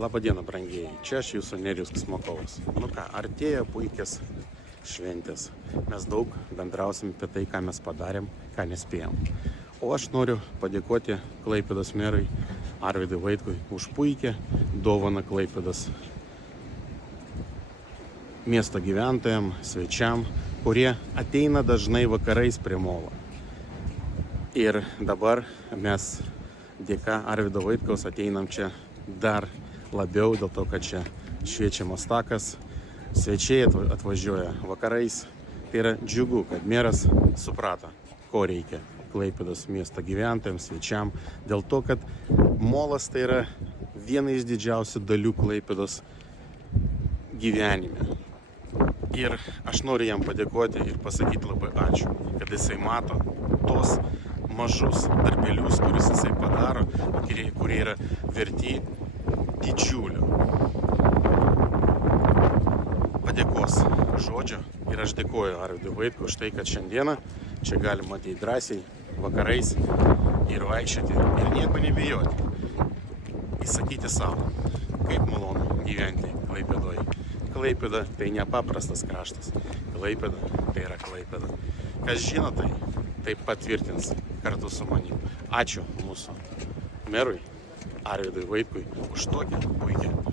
Labadiena, brangieji, čia aš jūsų Nerijus Kismakovas. Nu ką, artėja puikias šventės. Mes daug bendrausim apie tai, ką mes padarėm, ką nespėjom. O aš noriu padėkoti Klaipėdos merui Arvydui Vaitkui už puikią dovaną Klaipėdos miesto gyventojam, svečiam, kurie ateina dažnai vakarais prie molo. Ir dabar mes dėka Arvydo Vaitkaus ateinam čia dar labiau, dėl to, kad čia šviečiamas takas, svečiai atvažiuoja vakarais. Tai yra džiugu, kad meras suprato, ko reikia Klaipėdos miesto gyventojams, svečiam, dėl to, kad molas tai yra viena iš didžiausių dalių Klaipėdos gyvenime. Ir aš noriu jam padėkoti ir pasakyti labai ačiū, kad jisai mato tos mažus darbelius, kuriuos jisai padaro, kurie yra verti didžiulio padėkos žodžio. Ir aš dėkoju Arvydui Vaitkui už tai, kad šiandieną čia galima ateiti drąsiai vakarais ir vaikščioti ir nieko nebijoti. Įsakyti savo, kaip malonu gyventi Klaipėdoje. Klaipėda tai nepaprastas kraštas. Klaipėda tai yra Klaipėda. Kas žino tai patvirtins kartu su manim. Ačiū mūsų merui Arvydui Vaitkui už tokią puikią